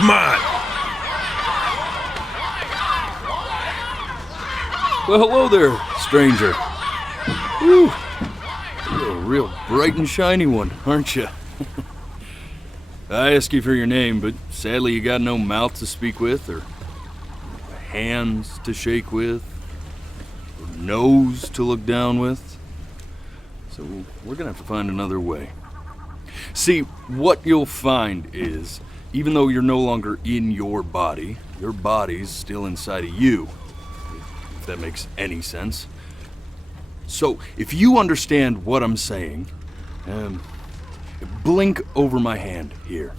It's mine. Well, hello there, stranger. Whew. You're a real bright and shiny one, aren't you? I asked you for your name, but sadly you got no mouth to speak with, or hands to shake with, or nose to look down with. So we're gonna have to find another way. See, what you'll find is, even though you're no longer in your body's still inside of you. If that makes any sense. So, if you understand what I'm saying, blink over my hand here.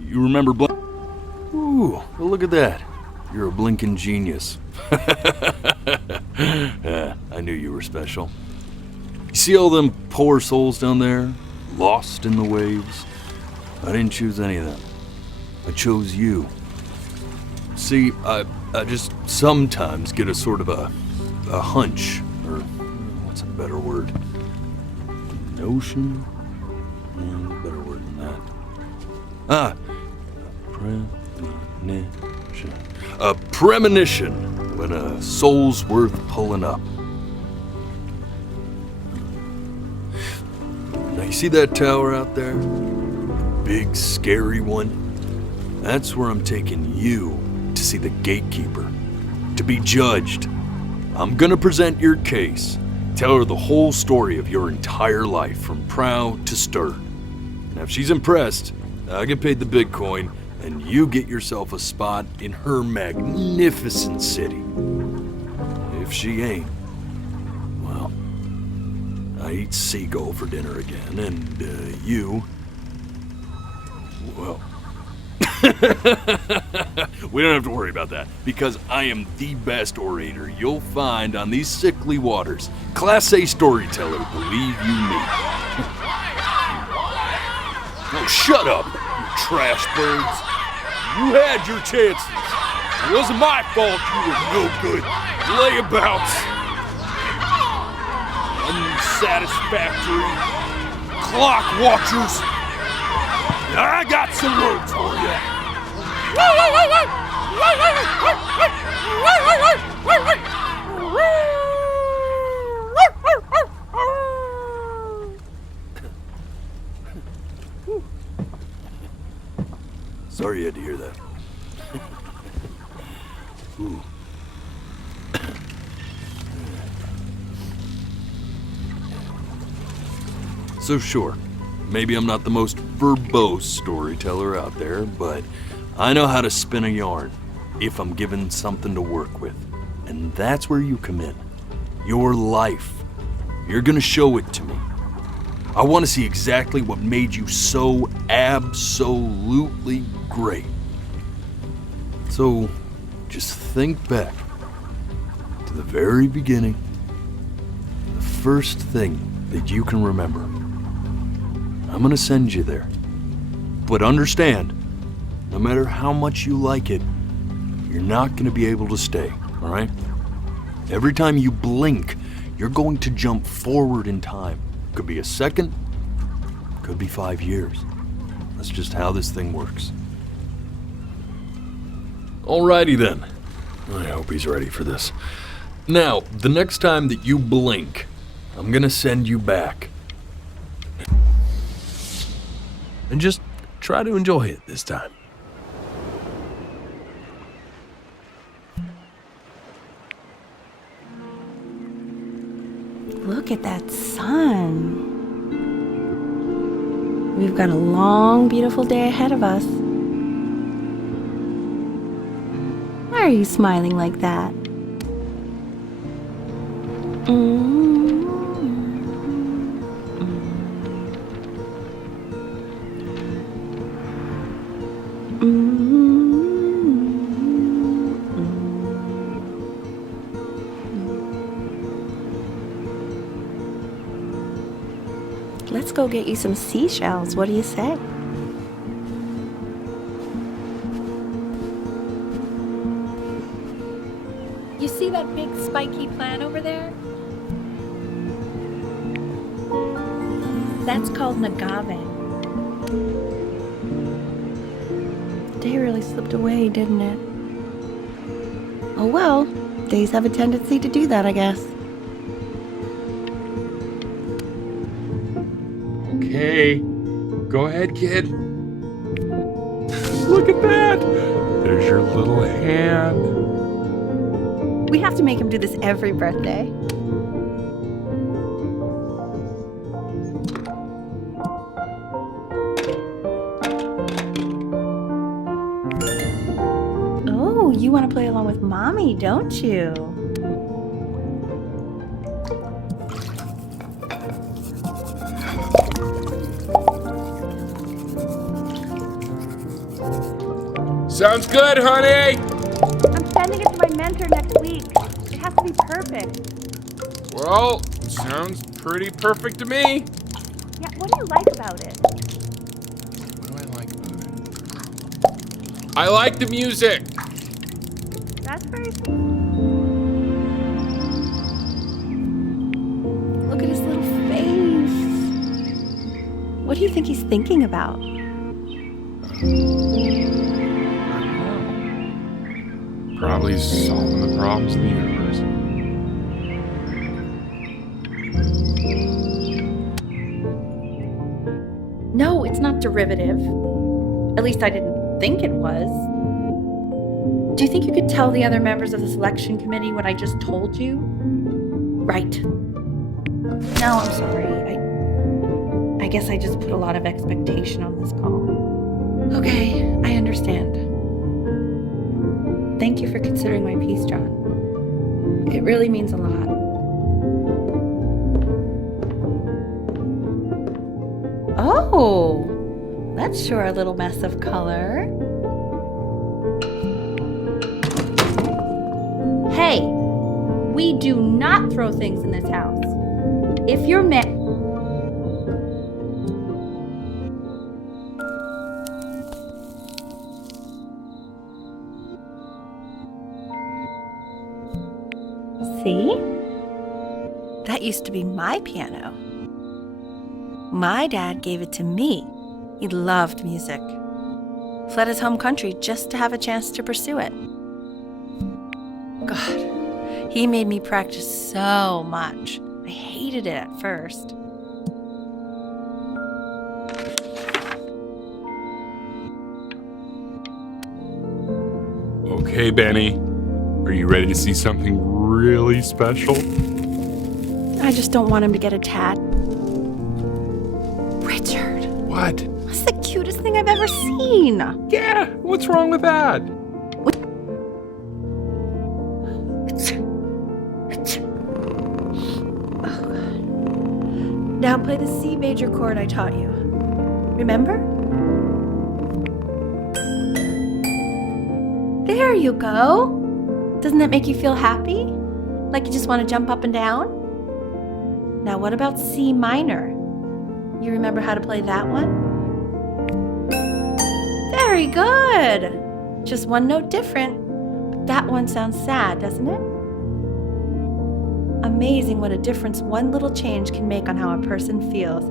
You remember blink? Ooh, well look at that. You're a blinking genius. I knew you were special. You see all them poor souls down there, lost in the waves? I didn't choose any of them. I chose you. See, I just sometimes get a sort of a hunch, or what's a better word? Notion? A better word than that. Premonition. A premonition when a soul's worth pulling up. Now you see that tower out there? Big, scary one? That's where I'm taking you to see the gatekeeper, to be judged. I'm gonna present your case, tell her the whole story of your entire life from prow to stern. Now if she's impressed, I get paid the Bitcoin, and you get yourself a spot in her magnificent city. If she ain't, well, I eat seagull for dinner again, and you, well, we don't have to worry about that, because I am the best orator you'll find on these sickly waters. Class A storyteller, believe you me. Oh, shut up, you trash birds. You had your chances. It wasn't my fault you were no good layabouts. Unsatisfactory clock watchers. I got some words for you. Sorry you had to hear that. Ooh. So sure, maybe I'm not the most verbose storyteller out there, but I know how to spin a yarn if I'm given something to work with. And that's where you come in. Your life. You're gonna show it to me. I want to see exactly what made you so absolutely great. So, just think back to the very beginning, the first thing that you can remember. I'm gonna send you there. But understand, no matter how much you like it, you're not gonna be able to stay, all right? Every time you blink, you're going to jump forward in time. Could be a second, could be 5 years. That's just how this thing works. Alrighty then. I hope he's ready for this. Now, the next time that you blink, I'm gonna send you back. And just try to enjoy it this time. Look at that sun. We've got a long, beautiful day ahead of us. Why are you smiling like that? Let's go get you some seashells. What do you say? You see that big spiky plant over there? That's called an agave. Day really slipped away, didn't it? Oh well, days have a tendency to do that, I guess. Okay, go ahead, kid. Look at that! There's your little hand. We have to make him do this every birthday. Oh, you want to play along with Mommy, don't you? Sounds good, honey! I'm sending it to my mentor next week. It has to be perfect. Well, sounds pretty perfect to me. Yeah, what do you like about it? What do I like about it? I like the music. That's very sweet. Look at his little face. What do you think he's thinking about? Probably solving the problems of the universe. No, it's not derivative. At least I didn't think it was. Do you think you could tell the other members of the selection committee what I just told you? Right. No, I'm sorry. I guess I just put a lot of expectation on this call. Okay, I understand. Thank you for considering my piece, John. It really means a lot. Oh, that's sure a little mess of color. Hey, we do not throw things in this house. If you're See? That used to be my piano. My dad gave it to me. He loved music. Fled his home country just to have a chance to pursue it. God, he made me practice so much. I hated it at first. Okay, Benny. Are you ready to see something really special? I just don't want him to get a tat. Richard, What? that's the cutest thing I've ever seen. Yeah, what's wrong with that? Now play the C major chord I taught you. Remember? There you go. Doesn't that make you feel happy? Like you just want to jump up and down? Now what about C minor? You remember how to play that one? Very good. Just one note different. But that one sounds sad, doesn't it? Amazing what a difference one little change can make on how a person feels.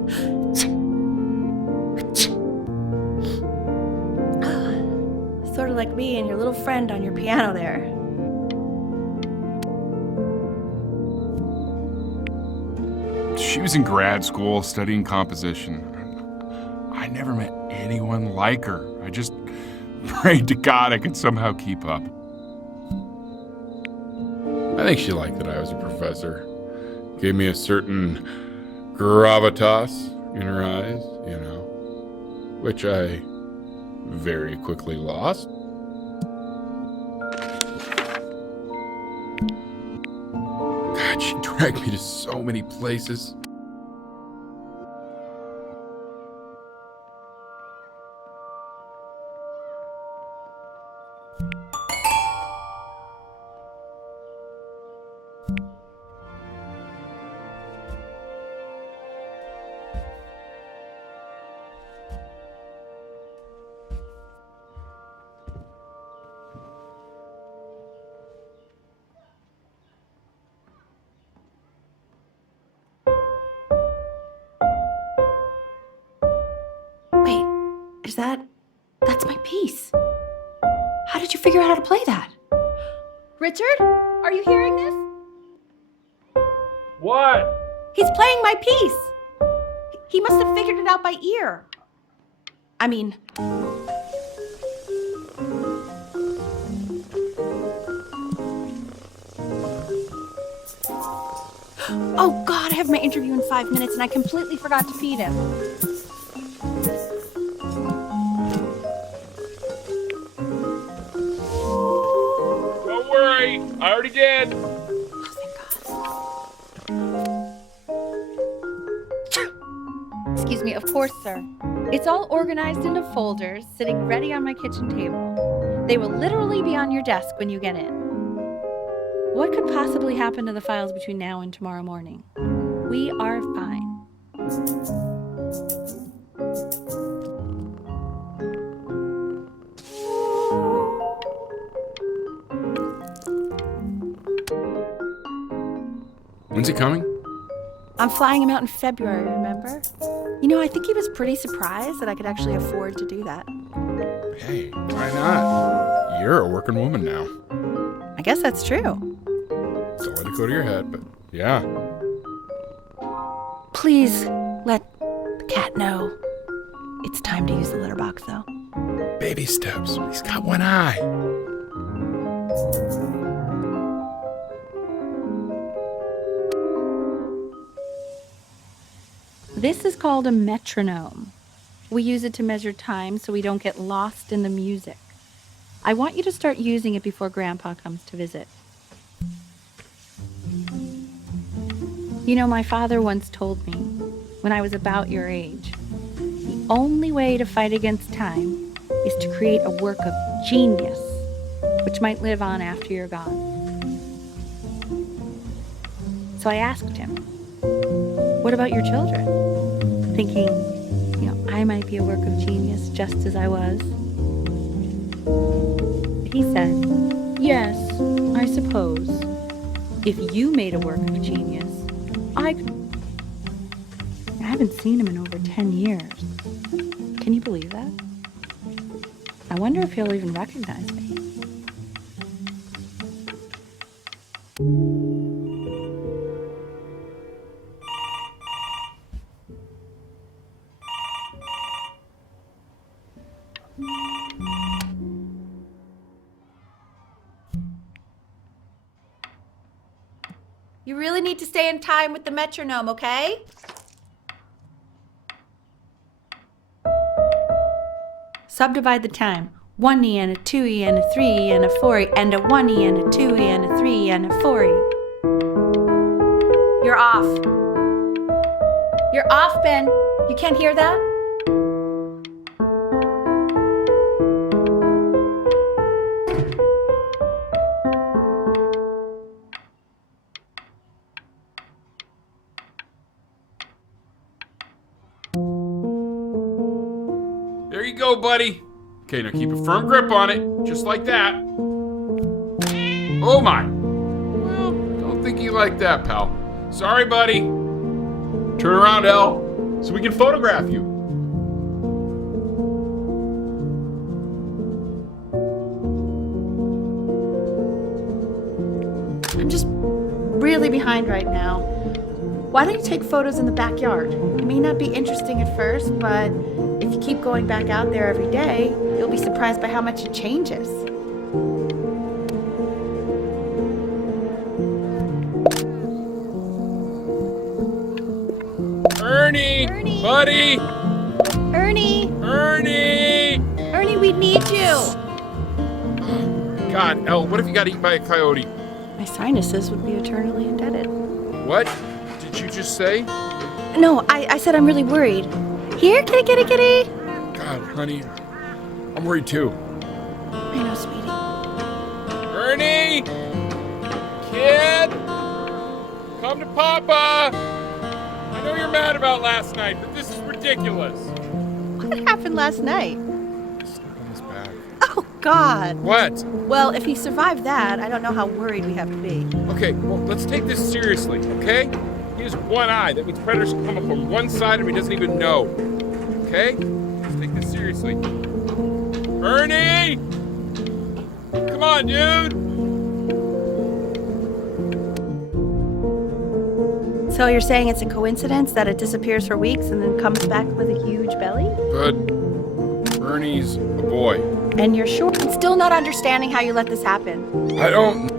Sort of like me and your little friend on your piano there. She was in grad school studying composition. I never met anyone like her. I just prayed to God I could somehow keep up. I think she liked that I was a professor. Gave me a certain gravitas in her eyes, you know, which I very quickly lost. God, she dragged me to so many places. Wait, that's my piece. How did you figure out how to play that? Richard, are you hearing this? What? He's playing my piece. He must have figured it out by ear. I mean... Oh God, I have my interview in 5 minutes and I completely forgot to feed him. Don't worry, I already did. Oh, thank God. Excuse me, of course, sir. It's all organized into folders, sitting ready on my kitchen table. They will literally be on your desk when you get in. What could possibly happen to the files between now and tomorrow morning? We are fine. When's he coming? I'm flying him out in February, remember? You know, I think he was pretty surprised that I could actually afford to do that. Hey, why not? You're a working woman now. I guess that's true. Don't let it go to your head, but yeah. Please let the cat know it's time to use the litter box, though. Baby steps. He's got one eye. This is called a metronome. We use it to measure time so we don't get lost in the music. I want you to start using it before Grandpa comes to visit. You know, my father once told me, when I was about your age, the only way to fight against time is to create a work of genius, which might live on after you're gone. So I asked him, what about your children? Thinking, I might be a work of genius just as I was. He said, yes, I suppose. If you made a work of genius, I haven't seen him in over 10 years. Can you believe that? I wonder if he'll even recognize me. You really need to stay in time with the metronome, okay? Subdivide the time. 1E and a 2E and a 3E and a 4E and a 1E and a 2E and a 3E and a 4E. You're off. You're off, Ben. You can't hear that? There you go, buddy. Okay, now keep a firm grip on it, just like that. Oh my. Well, don't think you like that, pal. Sorry, buddy. Turn around, Elle, so we can photograph you. I'm just really behind right now. Why don't you take photos in the backyard? It may not be interesting at first, but if you keep going back out there every day, you'll be surprised by how much it changes. Ernie! Buddy! Ernie! Ernie! We need you! God, Elle, what if you got eaten by a coyote? My sinuses would be eternally indebted. What did you just say? No, I said I'm really worried. Here, kitty, kitty, kitty! God, honey, I'm worried too. I know, sweetie. Ernie! Kid! Come to Papa! I know you're mad about last night, but this is ridiculous. What happened last night? Stuck on his back. Oh, God. What? Well, if he survived that, I don't know how worried we have to be. Okay, well, let's take this seriously, okay? He has one eye. That means predators can come up from one side and he doesn't even know. Okay? Let's take this seriously. Ernie! on, dude! So you're saying it's a coincidence that it disappears for weeks and then comes back with a huge belly? But Bernie's a boy. And you're sure? I'm still not understanding how you let this happen. I don't...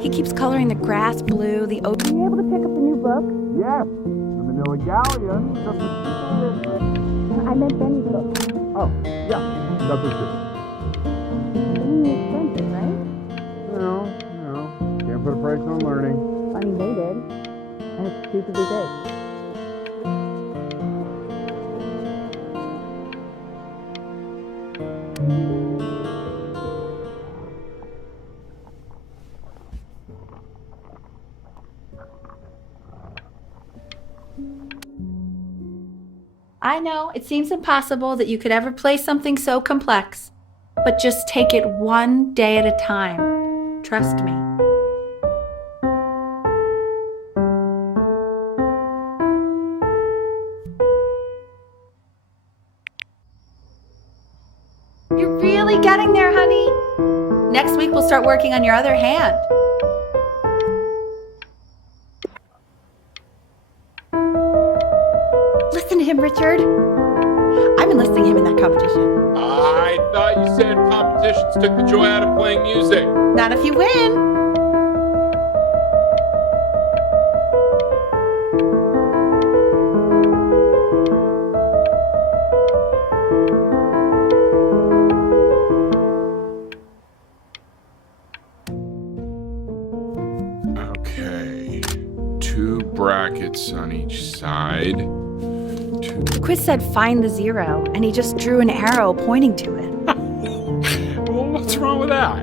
He keeps coloring the grass blue, the ocean. Are you able to pick up the new book? Yes, the Manila Galleon. I meant Benny's book. Oh, yeah, that's what Benny expensive, right? can't put a price on learning. I mean, they did. And it's stupidly big. I know, it seems impossible that you could ever play something so complex. But just take it one day at a time. Trust me. You're really getting there, honey. Next week we'll start working on your other hand. Listen to him, Richard. I'm enlisting him in that competition. I thought you said competitions took the joy out of playing music. Not if you win. Okay. 2 brackets on each side. The quiz said find the zero, and he just drew an arrow pointing to it. Well, what's wrong with that?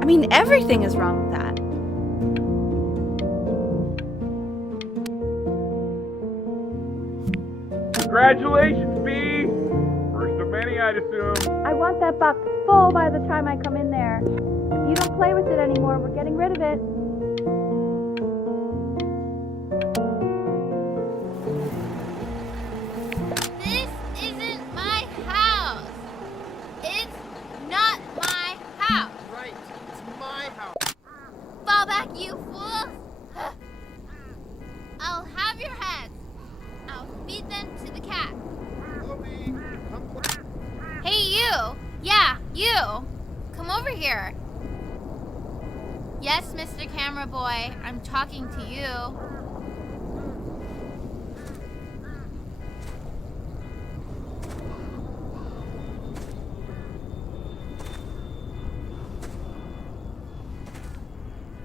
I mean, everything is wrong with that. Congratulations, B. First of many, I'd assume. I want that box full by the time I come in there. If you don't play with it anymore, we're getting rid of it. This isn't my house. It's not my house. Right, it's my house. Fall back, you fools. I'll have your heads. I'll feed them to the cat. Hey, you. Yeah, you. Come over here. Yes, Mr. Camera Boy, I'm talking to you.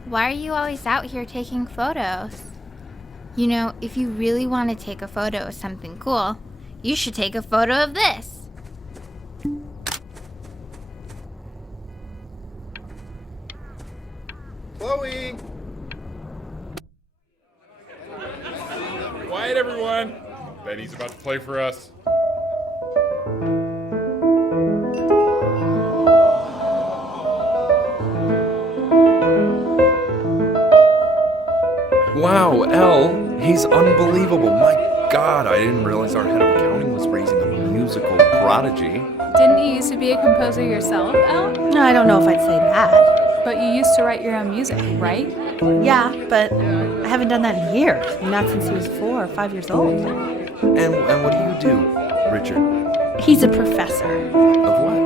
Why are you always out here taking photos? You know, if you really want to take a photo of something cool, you should take a photo of this. Chloe! Quiet, everyone. Benny's about to play for us. Wow, Elle, he's unbelievable. My God, I didn't realize our head of accounting was raising a musical prodigy. Didn't you used to be a composer yourself, Elle? No, I don't know if I'd say that. But you used to write your own music, right? Yeah, but I haven't done that in years. Not since he was 4 or 5 years old. And what do you do, Richard? He's a professor. Of what?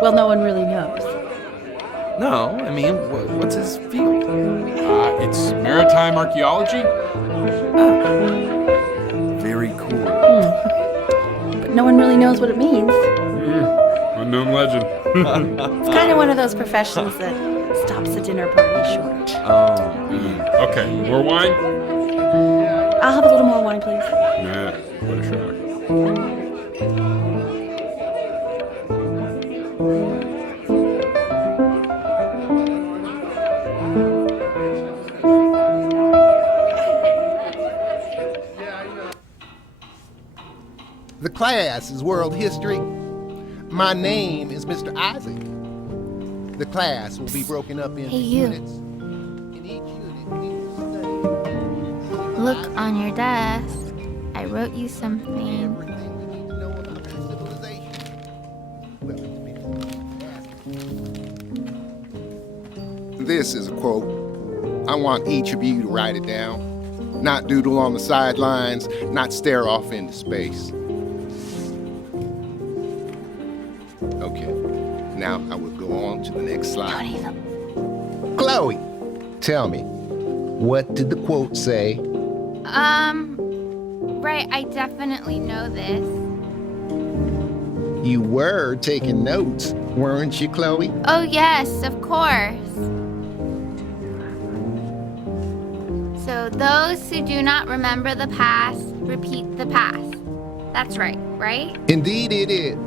Well, no one really knows. No, I mean, what's his field? It's maritime archaeology. Very cool. But no one really knows what it means. Unknown legend. It's kind of one of those professions that stops a dinner party short. Okay, more wine? I'll have a little more wine, please. Nah, what a shock. The class is world history. My name is Mr. Isaac. The class will be broken up into Hey, you. units. In each unit, we will study Look on your desk. I wrote you something. everything we need to know about the civilization. Well, it's been asked This is a quote. I want each of you to write it down. Not doodle on the sidelines, not stare off into space. Okay, now I will go on to the next slide. Chloe, tell me, what did the quote say? Right, I definitely know this. You were taking notes, weren't you, Chloe? Oh, yes, of course. So, those who do not remember the past, repeat the past. That's right, right? Indeed it is.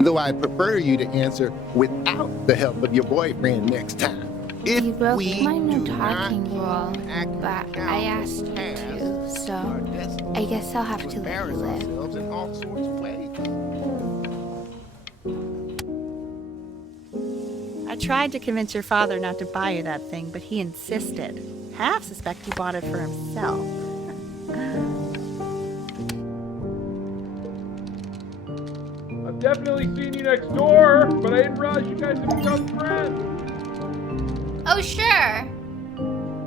Though I prefer you to answer without the help of your boyfriend next time. If You broke we my no do talking not rule, act but I asked you to, so I guess I'll have to let you live. ourselves in all sorts of ways. I tried to convince your father not to buy you that thing, but he insisted. Half suspect he bought it for himself. I've definitely seen you next door, but I didn't realize you guys have become friends. Oh, sure.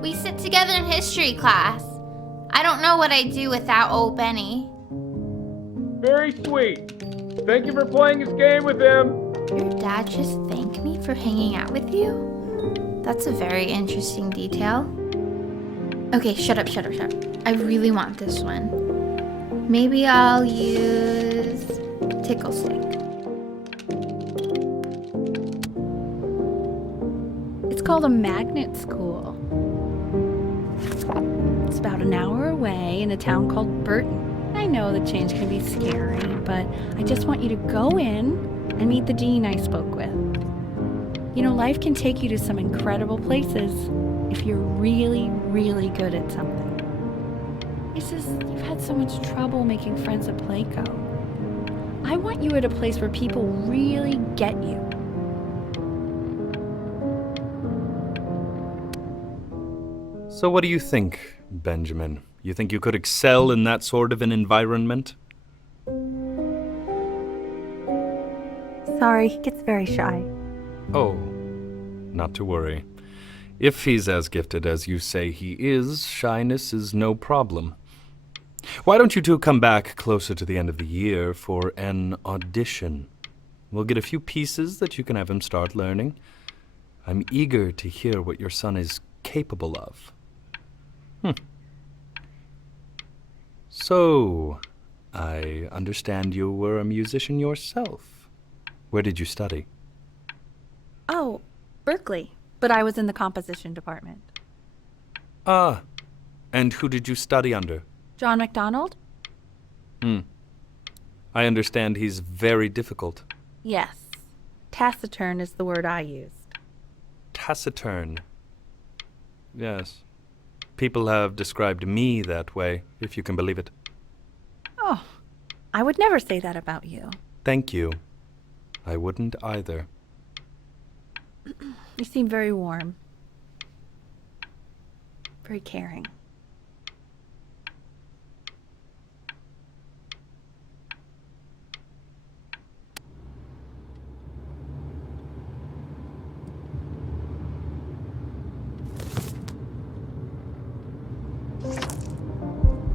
We sit together in history class. I don't know what I'd do without old Benny. Very sweet. Thank you for playing this game with him. Your dad just thanked me for hanging out with you? That's a very interesting detail. Okay, shut up. I really want this one. Maybe I'll use Tickle Stick. It's called a magnet school. It's about an hour away in a town called Burton. I know the change can be scary, but I just want you to go in and meet the dean I spoke with. You know, life can take you to some incredible places if you're really, really good at something. It's just, you've had so much trouble making friends at Playco. I want you at a place where people really get you. So what do you think, Benjamin? You think you could excel in that sort of an environment? Sorry, he gets very shy. Oh, not to worry. If he's as gifted as you say he is, shyness is no problem. Why don't you two come back closer to the end of the year for an audition? We'll get a few pieces that you can have him start learning. I'm eager to hear what your son is capable of. So, I understand you were a musician yourself. Where did you study? Oh, Berkeley. But I was in the composition department. Ah, and who did you study under? John MacDonald? I understand he's very difficult. Yes. Taciturn is the word I used. Taciturn. Yes. People have described me that way, if you can believe it. Oh, I would never say that about you. Thank you. I wouldn't either. You seem very warm. Very caring.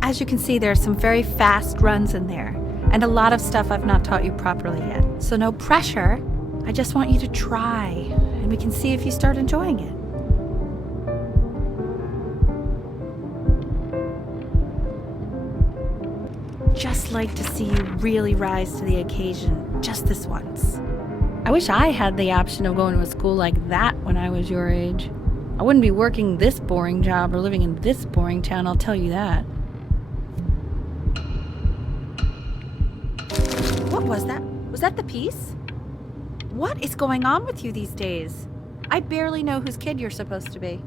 As you can see, there are some very fast runs in there, and a lot of stuff I've not taught you properly yet. So no pressure. I just want you to try, and we can see if you start enjoying it. Just like to see you really rise to the occasion, just this once. I wish I had the option of going to a school like that when I was your age. I wouldn't be working this boring job or living in this boring town, I'll tell you that. What was that? Was that the piece? What is going on with you these days? I barely know whose kid you're supposed to be.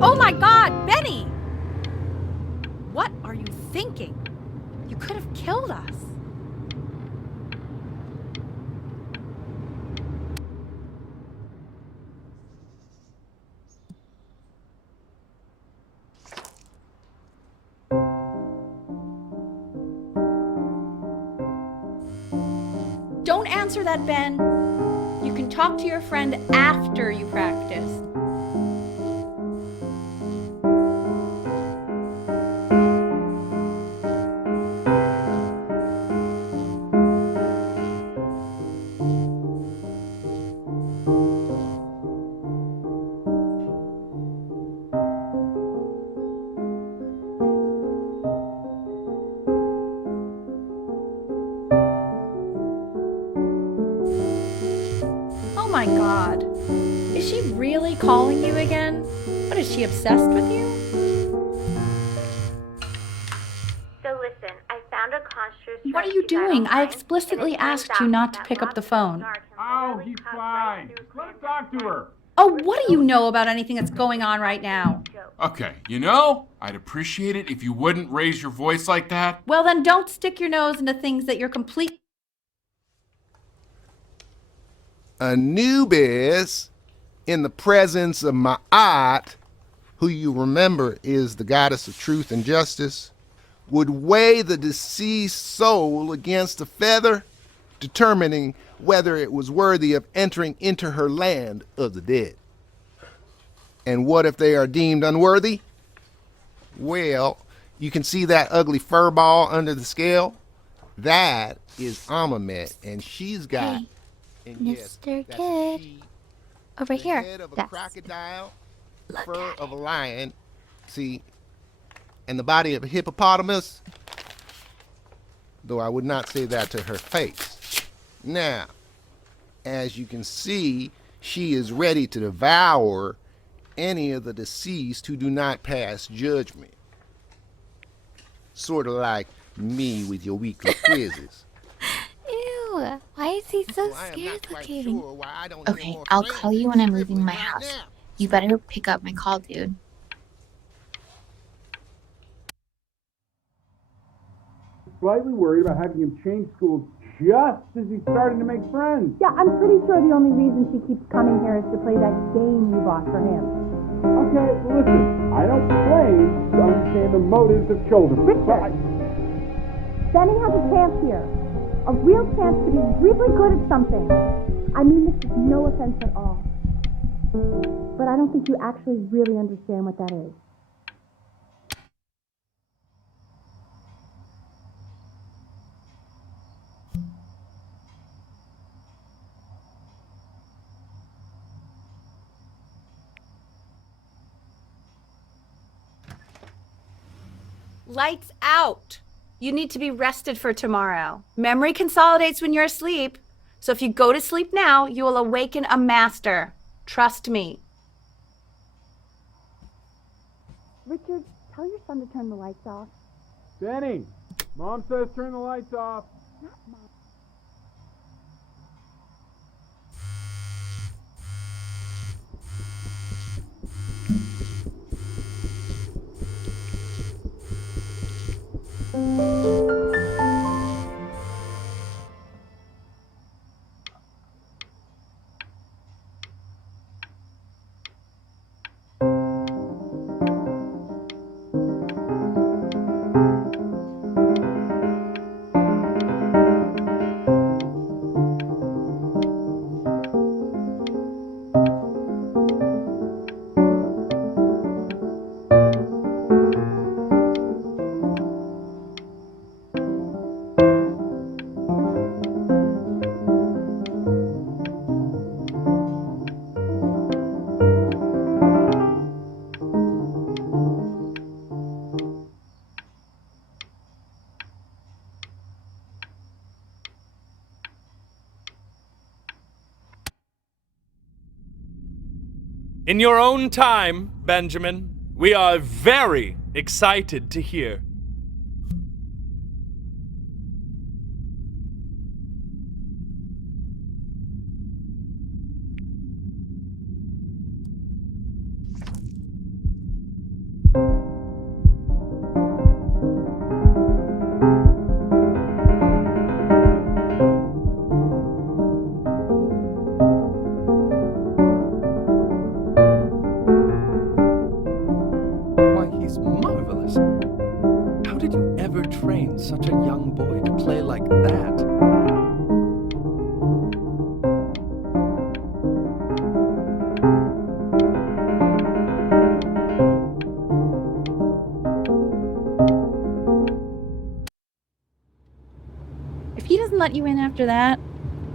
Oh my God, Benny! What are you thinking? You could have killed us. Don't answer that, Ben. You can and talk to your friend after you practice. Oh my God. Is she really calling you again? What, is she obsessed with you? So listen, I found a construct. What are you doing? I explicitly asked you not to pick up the phone. Oh, he's fine. Let's talk to her. Oh, what do you know about anything that's going on right now? Okay, I'd appreciate it if you wouldn't raise your voice like that. Well, then don't stick your nose into things that you're complete. Anubis, in the presence of Ma'at, who you remember is the goddess of truth and justice, would weigh the deceased soul against a feather, determining whether it was worthy of entering into her land of the dead. And what if they are deemed unworthy? Well, you can see that ugly fur ball under the scale? That is Amamet, and she's got... Hey, and Mr. that's a Kid. she, Over the here. head of a Yes. crocodile, Look fur at of a it. lion, see, and the body of a hippopotamus, though I would not say that to her face. Now, as you can see, she is ready to devour any of the deceased who do not pass judgment. Sort of like me with your weekly quizzes. Ew. Why is he so I am scared not quite looking? sure why I don't hear Okay, more I'll friends call you when I'm scribbling leaving my right house. now. You better pick up my call, dude. Slightly worried about having him change schools just as he's starting to make friends. Yeah, I'm pretty sure the only reason she keeps coming here is to play that game you bought for him. Okay, listen, I don't claim to understand the motives of children. Richard! Benny has a chance here. A real chance to be really good at something. I mean this is no offense at all. But I don't think you actually really understand what that is. Lights out. You need to be rested for tomorrow. Memory consolidates when you're asleep. So if you go to sleep now, you will awaken a master. Trust me. Richard, tell your son to turn the lights off. Benny, Mom says turn the lights off. Not Mom. In your own time, Benjamin, we are very excited to hear. Why, he's marvelous. let you in after that,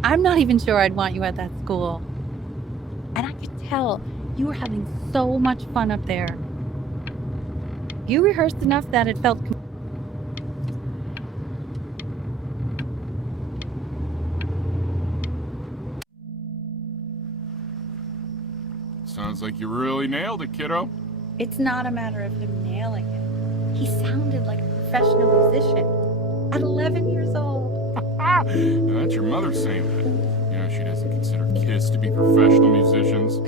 I'm not even sure I'd want you at that school. And I could tell you were having so much fun up there. You rehearsed enough that it felt Sounds like you really nailed it, kiddo. It's not a matter of him nailing it. He sounded like a professional musician at 11 years old. Now that's your mother saying that. You know, she doesn't consider kids to be professional musicians.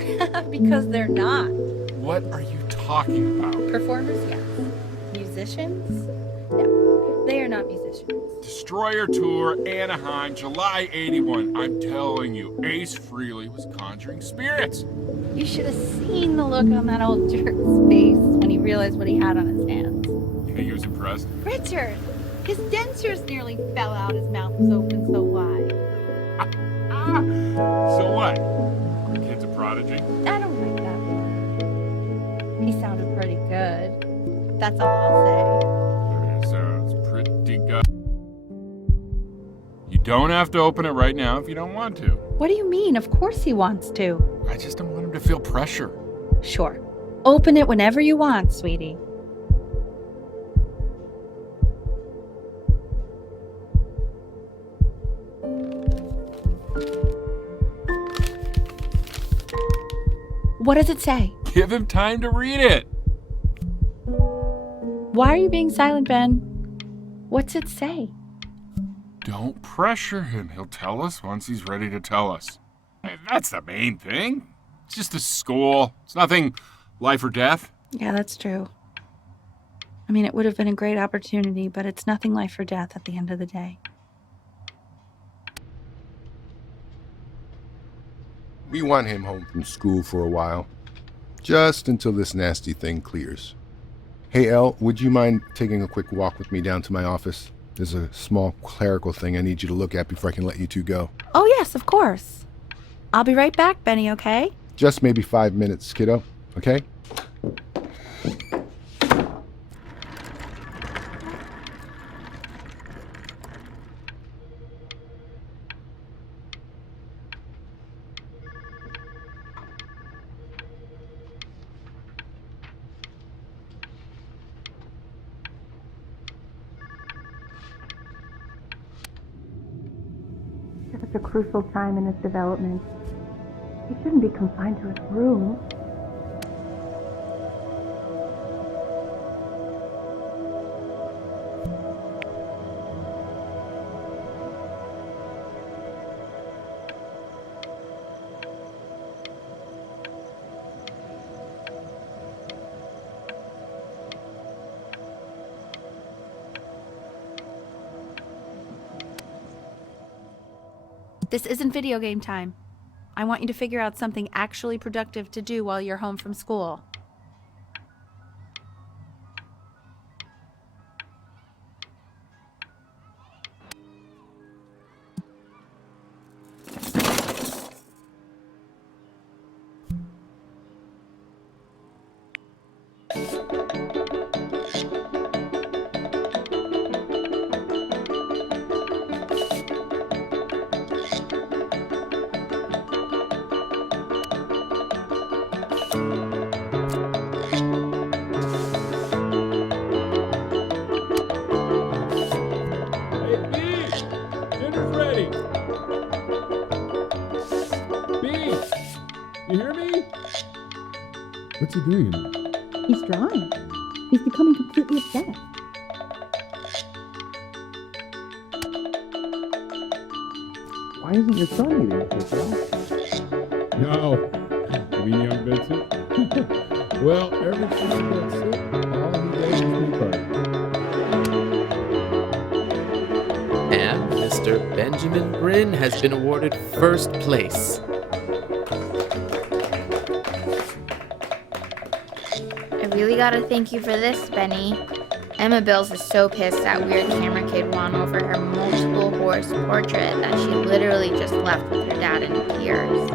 Because they're not. What are you talking about? Performers, yes. Musicians? No, they are not musicians. Destroyer Tour, Anaheim, July 81. I'm telling you, Ace Frehley was conjuring spirits. You should have seen the look on that old jerk's face when he realized what he had on his hands. You think he was impressed? Richard! His dentures nearly fell out. His mouth was open so wide. So what? The kid's a prodigy? I don't like that word. He sounded pretty good. That's all I'll say. Sounds pretty good. You don't have to open it right now if you don't want to. What do you mean? Of course he wants to. I just don't want him to feel pressure. Sure. Open it whenever you want, sweetie. What does it say? Give him time to read it. Why are you being silent, Ben? What's it say? Don't pressure him. He'll tell us once he's ready to tell us. Hey, that's the main thing. It's just a school. It's nothing life or death. Yeah, that's true. I mean, it would have been a great opportunity, but it's nothing life or death at the end of the day. We want him home from school for a while. Just until this nasty thing clears. Hey, Elle, would you mind taking a quick walk with me down to my office? There's a small clerical thing I need you to look at before I can let you two go. Oh, yes, of course. I'll be right back, Benny, okay? Just maybe 5 minutes, kiddo, okay? Such a crucial time in his development. He shouldn't be confined to his room. This isn't video game time. I want you to figure out something actually productive to do while you're home from school. You hear me? What's he doing? He's drawing. He's becoming completely obsessed. Why isn't your son eating this, No. You mean young Vincent? Well, ever since he got sick, all he does is be crying. And Mr. Benjamin Bryn has been awarded first place. I really gotta thank you for this, Benny. Emma Bills is so pissed that weird camera kid won over her multiple horse portrait that she literally just left with her dad in tears.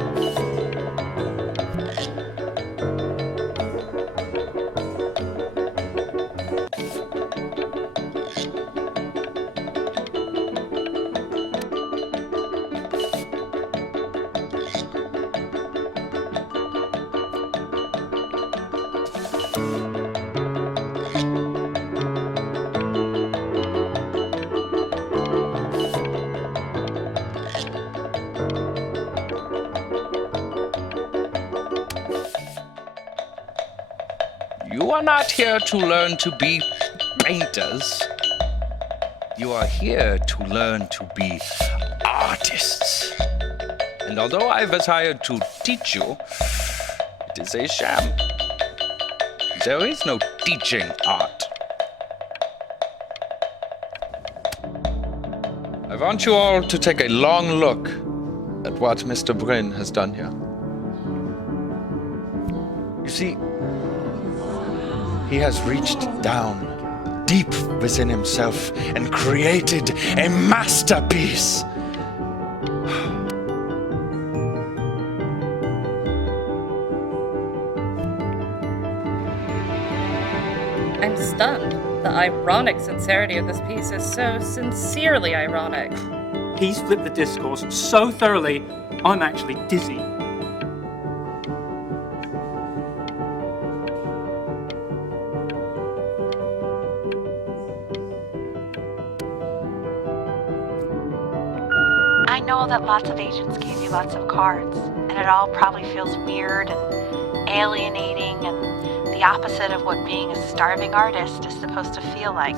You are not here to learn to be painters. You are here to learn to be artists. And although I was hired to teach you, it is a sham. There is no teaching art. I want you all to take a long look at what Mr. Bryn has done here. You see, he has reached down deep within himself and created a masterpiece. I'm stunned. The ironic sincerity of this piece is so sincerely ironic. He's flipped the discourse so thoroughly, I'm actually dizzy. I know that lots of agents gave you lots of cards, and it all probably feels weird and alienating and the opposite of what being a starving artist is supposed to feel like.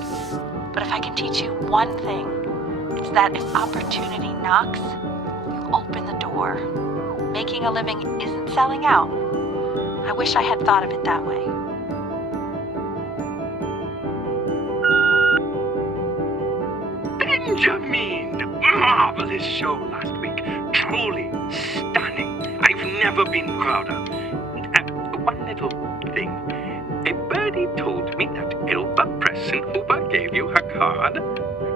But if I can teach you one thing, it's that if opportunity knocks, you open the door. Making a living isn't selling out. I wish I had thought of it that way. Benjamin! Marvelous show last week. Truly stunning. I've never been prouder. One little thing. A birdie told me that Elba Pressenhuber gave you her card.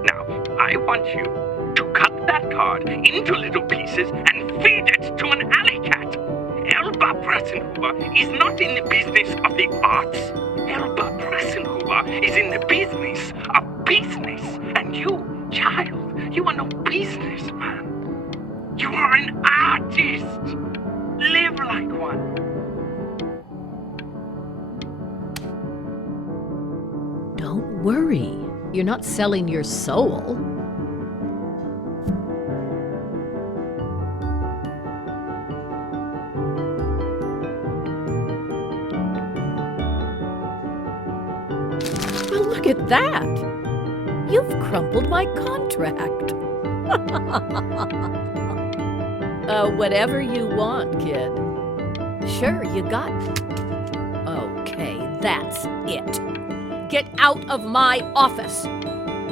Now, I want you to cut that card into little pieces and feed it to an alley cat. Elba Pressenhuber is not in the business of the arts. Elba Pressenhuber is in the business of business. And you, child, you are no businessman. You are an artist. Live like one. Don't worry. You're not selling your soul. Well, look at that. You've crumpled my contract. Whatever you want, kid. Sure, you got... Okay, that's it. Get out of my office.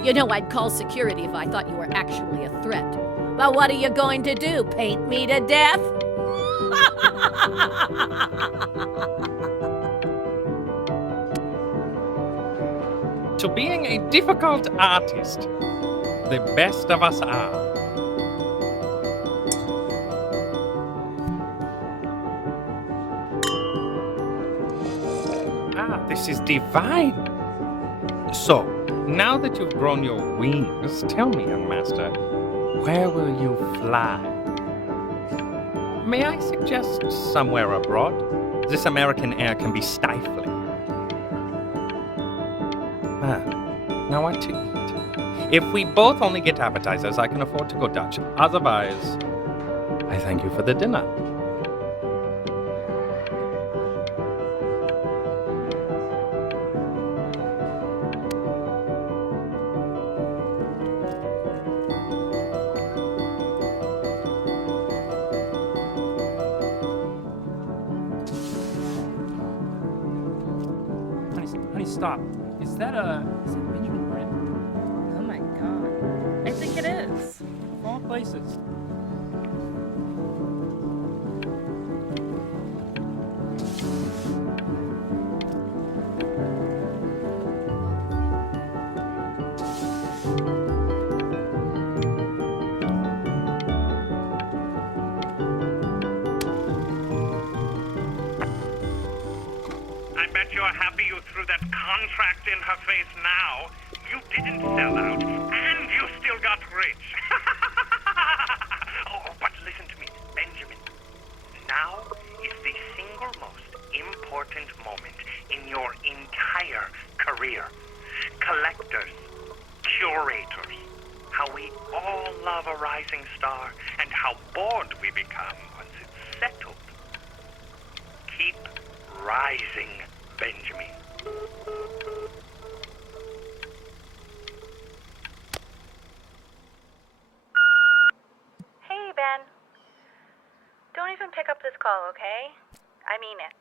You know I'd call security if I thought you were actually a threat. But what are you going to do, paint me to death? To being a difficult artist, the best of us are. This is divine. So, now that you've grown your wings, tell me, young master, where will you fly? May I suggest somewhere abroad? This American air can be stifling. Now what to eat? If we both only get appetizers, I can afford to go Dutch. Otherwise, I thank you for the dinner. Honey, stop. Is that Benjamin Bryn? Oh my god. I think it is. Of all places. I bet you're happy you threw that contract in her face now. You didn't sell out, and you still got rich. Oh, but listen to me, Benjamin. Now is the single most important moment in your entire career. Collectors, curators, how we all love a rising star, and how bored we become once it's settled. Keep rising, Benjamin. Hey, Ben. Don't even pick up this call, okay? I mean it.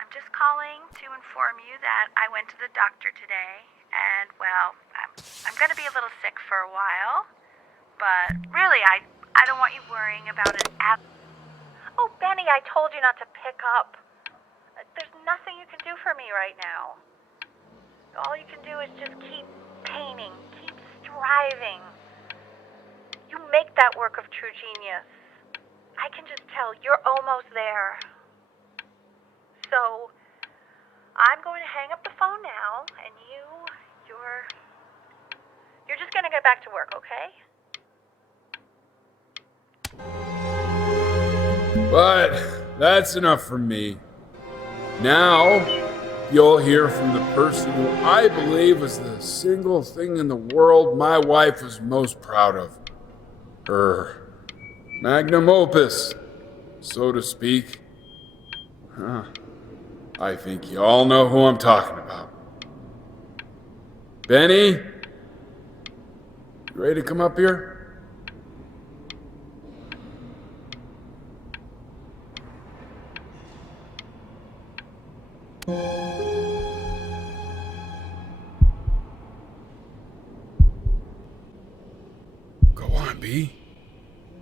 I'm just calling to inform you that I went to the doctor today, and, well, I'm gonna be a little sick for a while, but really, I don't want you worrying about it at... Oh, Benny, I told you not to pick up. There's nothing you can do for me right now. All you can do is just keep painting, keep striving. You make that work of true genius. I can just tell you're almost there. So, I'm going to hang up the phone now, and you're just going to get back to work, okay? But that's enough from me. Now, you'll hear from the person who I believe was the single thing in the world my wife was most proud of. Her magnum opus, so to speak. I think you all know who I'm talking about. Benny? You ready to come up here? Go on, B.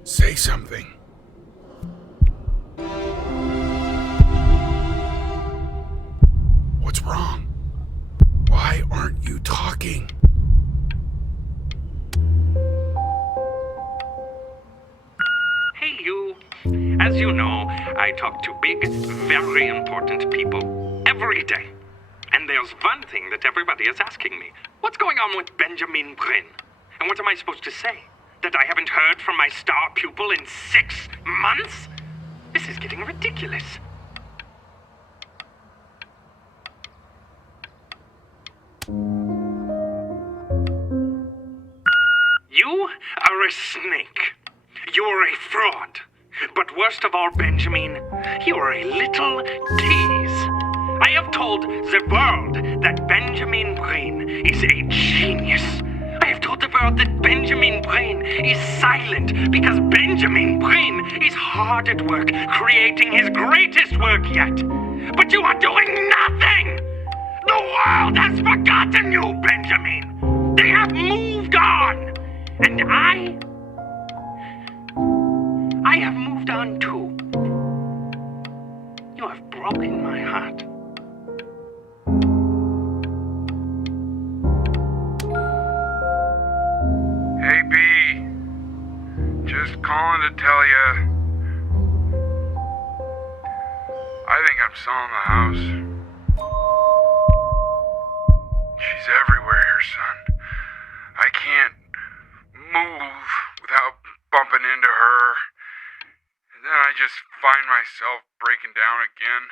Say something. What's wrong? Why aren't you talking? Hey, you. As you know, I talk to big, very important people every day. And there's one thing that everybody is asking me. What's going on with Benjamin Bryn? And what am I supposed to say? That I haven't heard from my star pupil in 6 months? This is getting ridiculous. You are a snake. You're a fraud. But worst of all, Benjamin, you're a little tease. I have told the world that Benjamin Bryn is a genius. I have told the world that Benjamin Bryn is silent because Benjamin Bryn is hard at work creating his greatest work yet. But you are doing nothing! The world has forgotten you, Benjamin! They have moved on! And I have moved on too. You have broken my heart. Hey, B. Just calling to tell you. I think I'm selling the house. She's everywhere here, son. I can't move without bumping into her. And then I just find myself breaking down again.